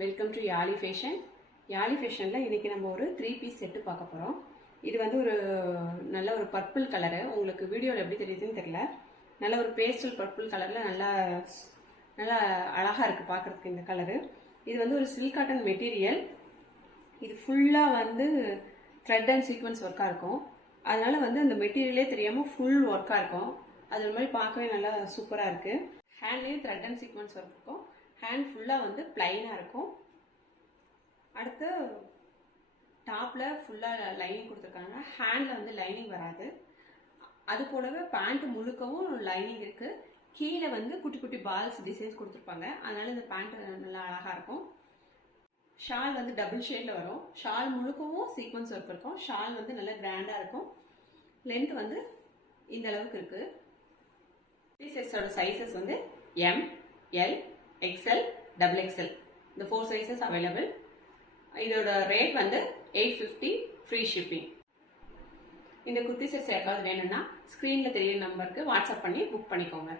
Welcome to Yali fashion. Yali ஃபேஷனில் இன்றைக்கி நம்ம ஒரு 3 பீஸ் செட்டு பார்க்க போகிறோம். இது வந்து ஒரு நல்ல ஒரு பர்பிள் கலரு. உங்களுக்கு வீடியோவில் எப்படி தெரியுதுன்னு தெரியல. நல்ல ஒரு பேஸ்டல் பர்பிள் கலரில் நல்லா அழகாக இருக்குது பார்க்குறதுக்கு இந்த கலரு. இது வந்து ஒரு சில்க் காட்டன் மெட்டீரியல். இது ஃபுல்லாக வந்து த்ரெட் அண்ட் சீக்வன்ஸ் ஒர்க்காக இருக்கும். அதனால் வந்து அந்த மெட்டீரியலே தெரியாமல் ஃபுல் ஒர்க்காக இருக்கும். அது மாதிரி பார்க்கவே நல்லா சூப்பராக இருக்குது. ஹேண்ட்லேயும் த்ரெட் அண்ட் சீக்வன்ஸ் ஒர்க் இருக்கும். ஹேண்ட் ஃபுல்லாக வந்து பிளைனாக இருக்கும். அடுத்து டாப்பில் ஃபுல்லாக லைனிங் கொடுத்துருக்காங்க. ஹேண்டில் வந்து லைனிங் வராது. அது போலவே பேண்ட் முழுக்கவும் லைனிங் இருக்குது. கீழே வந்து குட்டி குட்டி பால்ஸ் டிசைன்ஸ் கொடுத்துருப்பாங்க. அதனால இந்த பேண்ட் நல்லா அழகாக இருக்கும். ஷால் வந்து டபுள் ஷேடில் வரும். ஷால் முழுக்கவும் சீக்வன்ஸ் ஒர்க் இருக்கும். ஷால் வந்து நல்லா கிராண்டாக இருக்கும். லென்த் வந்து இந்த அளவுக்கு இருக்குது. பீசஸோட சைஸஸ் வந்து எம், எல், XL, XXL இந்த 4 சைஸஸ் அவைலபிள். இதோட ரேட் வந்து 850 ஃப்ரீ ஷிப்பிங். இந்த குர்த்தி செட்ஸ் யாருக்காவது வேணும்னா ஸ்க்ரீனில் தெரியுற நம்பருக்கு வாட்ஸ்அப் பண்ணி புக் பண்ணிக்கோங்க.